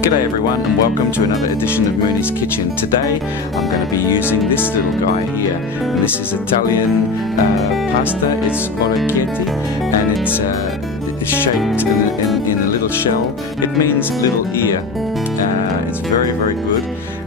G'day everyone and welcome to another edition of Mooney's Kitchen. Today I'm going to be using this little guy here, and this is Italian pasta. It's Orecchiette, and it's shaped in a little shell. It means little ear. It's very good.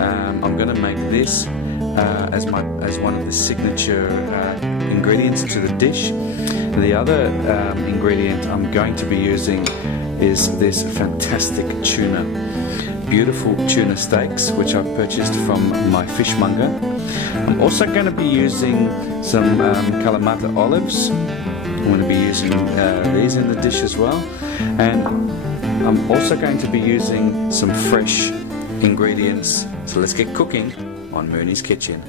I'm going to make this as one of the signature ingredients to the dish. The other ingredient I'm going to be using is this fantastic tuna. Beautiful tuna steaks, which I've purchased from my fishmonger. I'm also going to be using some Kalamata olives. I'm going to be using these in the dish as well. And I'm also going to be using some fresh ingredients. So let's get cooking on Mooney's Kitchen.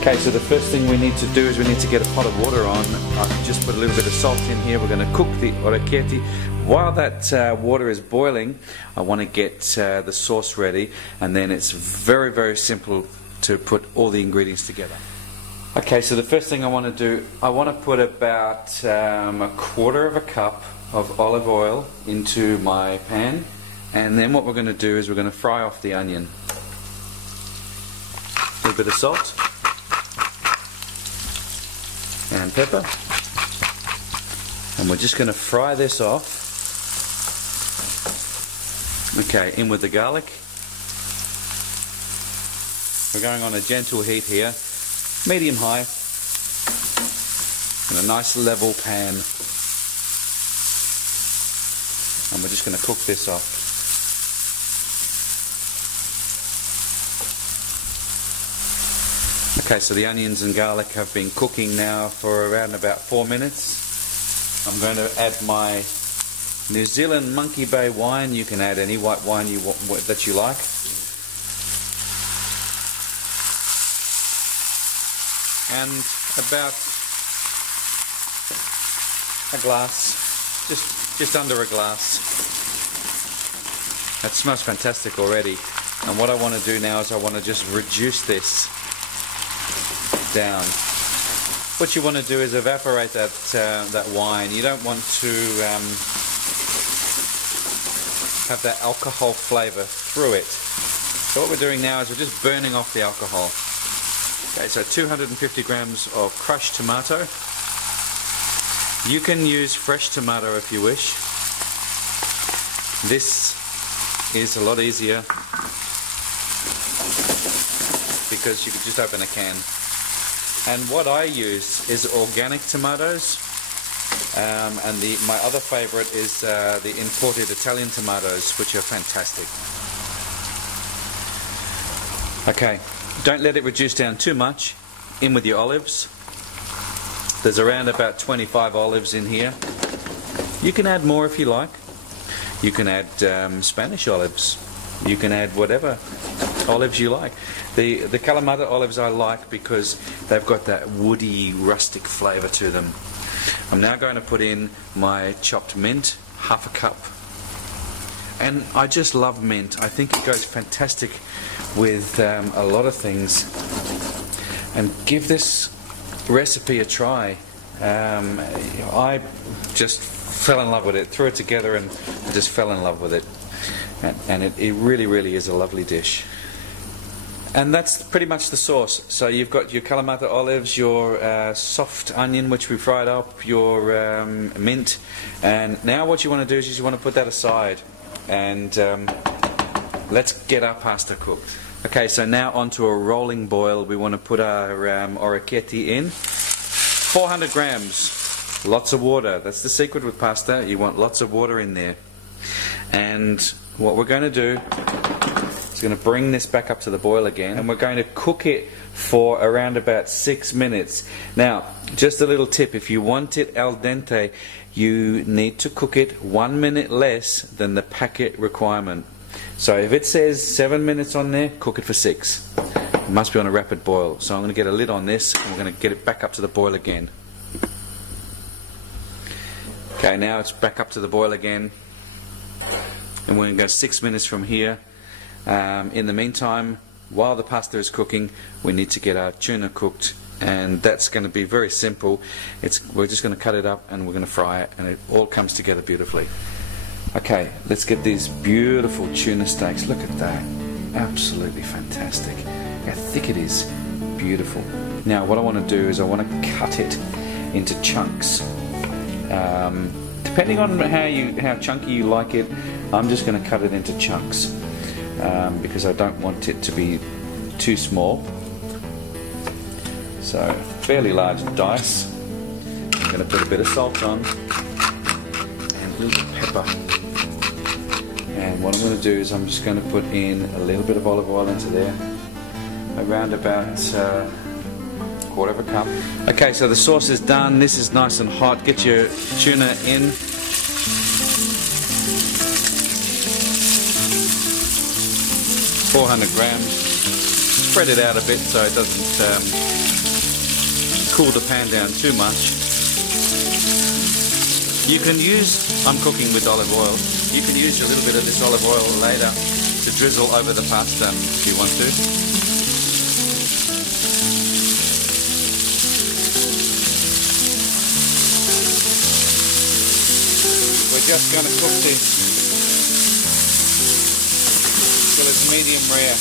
Okay, so the first thing we need to do is we need to get a pot of water on. I've just put a little bit of salt in here. We're going to cook the orecchiette. While that water is boiling, I want to get the sauce ready, and then it's very simple to put all the ingredients together. Okay, so the first thing I want to do, I want to put about a quarter of a cup of olive oil into my pan, and then what we're going to do is we're going to fry off the onion. A little bit of salt and pepper, and we're just going to fry this off. Okay, in with the garlic. We're going on a gentle heat here, medium high, in a nice level pan, and we're just going to cook this off. Okay, so the onions and garlic have been cooking now for around about 4 minutes. I'm going to add my New Zealand Monkey Bay wine. You can add any white wine that you like. And about a glass, just under a glass. That smells fantastic already. And what I want to do now is I want to just reduce this down. What you want to do is evaporate that wine. You don't want to have that alcohol flavour through it. So what we're doing now is we're just burning off the alcohol. Okay, so 250 grams of crushed tomato. You can use fresh tomato if you wish. This is a lot easier because you can just open a can. And what I use is organic tomatoes, and my other favourite is the imported Italian tomatoes, which are fantastic. Okay, don't let it reduce down too much. In with your olives. There's around about 25 olives in here. You can add more if you like. You can add Spanish olives. You can add whatever olives you like. The Kalamata olives I like because they've got that woody, rustic flavour to them. I'm now going to put in my chopped mint, half a cup. And I just love mint. I think it goes fantastic with a lot of things. And give this recipe a try. I just fell in love with it. Threw it together and I just fell in love with it. And it really is a lovely dish. And that's pretty much the sauce. So you've got your Kalamata olives, your soft onion which we fried up, your mint, and now what you want to do is you want to put that aside, and let's get our pasta cooked. Okay, so now onto a rolling boil. We want to put our orecchiette in. 400 grams, lots of water. That's the secret with pasta. You want lots of water in there. And what we're going to do, going to bring this back up to the boil again, and we're going to cook it for around about 6 minutes. Now, just a little tip, if you want it al dente, you need to cook it 1 minute less than the packet requirement. So if it says 7 minutes on there, cook it for 6. It must be on a rapid boil. So I'm going to get a lid on this, and we're going to get it back up to the boil again. Okay, now it's back up to the boil again, and we're going to go 6 minutes from here. In the meantime, while the pasta is cooking, we need to get our tuna cooked, and that's going to be very simple. We're just going to cut it up and we're going to fry it, and it all comes together beautifully. Okay, let's get these beautiful tuna steaks. Look at that, absolutely fantastic. How thick it is, beautiful. Now what I want to do is I want to cut it into chunks. Depending on how chunky you like it, I'm just going to cut it into chunks because I don't want it to be too small. So fairly large dice. I'm going to put a bit of salt on and a little bit of pepper. And what I'm going to do is I'm just going to put in a little bit of olive oil into there, around about quarter of a cup. Okay, so the sauce is done. This is nice and hot. Get your tuna in. $400 grams. Spread it out a bit so it doesn't cool the pan down too much. You can use, I'm cooking with olive oil, you can use a little bit of this olive oil later to drizzle over the pasta if you want to. We're just going to cook this till it's medium rare.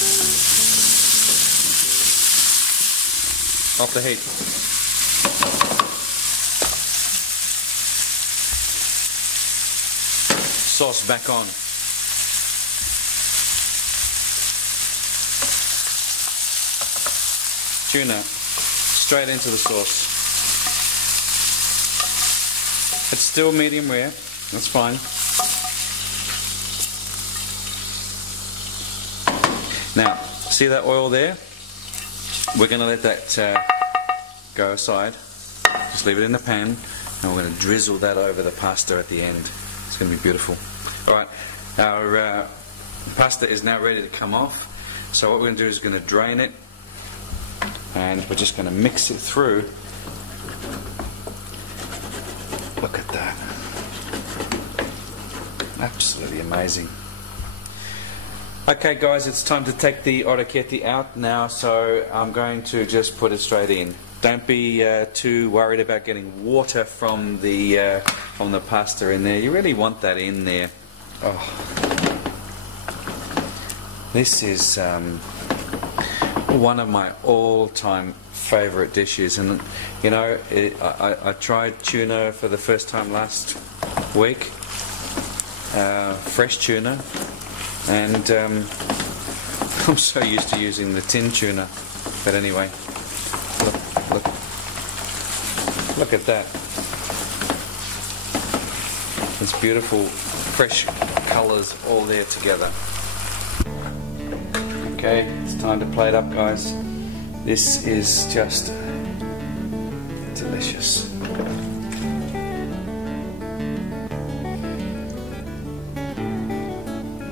Off the heat. Sauce back on. Tuna straight into the sauce. It's still medium rare, that's fine. Now, see that oil there? We're going to let that go aside. Just leave it in the pan, and we're going to drizzle that over the pasta at the end. It's going to be beautiful. Alright, our pasta is now ready to come off. So what we're going to do is we're going to drain it, and we're just going to mix it through. Look at that. Absolutely amazing. Okay guys, it's time to take the orecchiette out now, so I'm going to just put it straight in. Don't be too worried about getting water from the pasta in there. You really want that in there. Oh. This is one of my all-time favourite dishes, and you know, I tried tuna for the first time last week, fresh tuna, and I'm so used to using the tin tuna, but anyway. Look at that. It's beautiful, fresh colours all there together. Okay, it's time to plate up, guys. This is just delicious.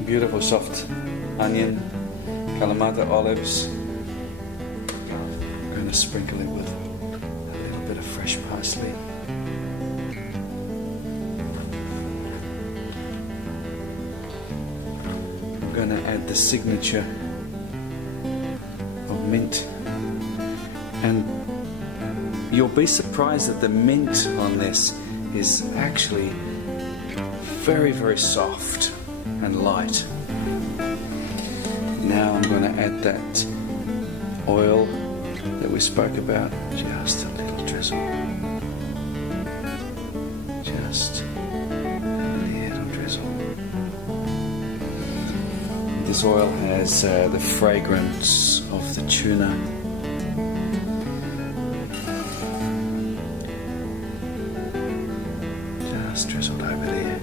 Beautiful soft onion, Kalamata olives. I'm going to sprinkle it with bit of fresh parsley. I'm going to add the signature of mint, and you'll be surprised that the mint on this is actually very, very soft and light. Now I'm going to add that oil that we spoke about, just a little drizzle. Just a little drizzle. This oil has the fragrance of the tuna. Just drizzled over there.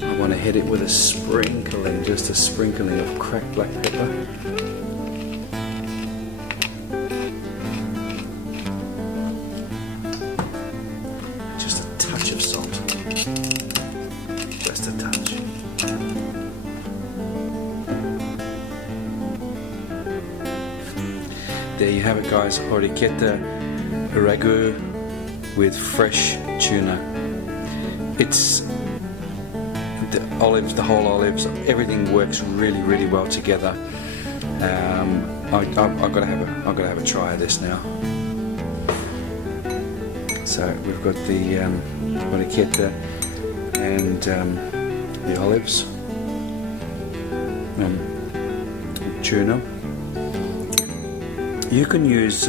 I want to hit it with a sprinkling, just a sprinkling of cracked black pepper. Just a touch of salt. Just a touch. there you have it, guys. Orecchiette ragout with fresh tuna. It's the olives, the whole olives, everything works really, really well together. I've got to have a try of this now. So we've got the orecchiette and the olives, tuna. You can use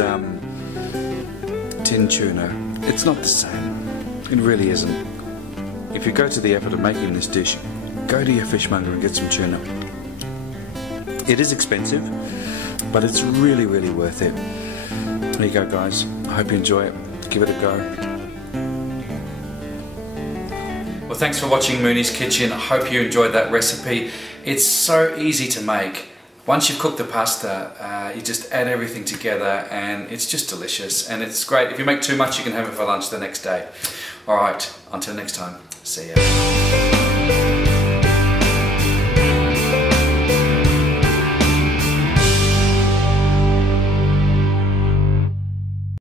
tin tuna. It's not the same. It really isn't. If you go to the effort of making this dish, go to your fishmonger and get some tuna. It is expensive, but it's really, really worth it. There you go, guys. I hope you enjoy it. Give it a go. Well, thanks for watching Mooney's Kitchen. I hope you enjoyed that recipe. It's so easy to make. Once you've cooked the pasta, you just add everything together and it's just delicious, and it's great. If you make too much, you can have it for lunch the next day. Alright, until next time, see ya.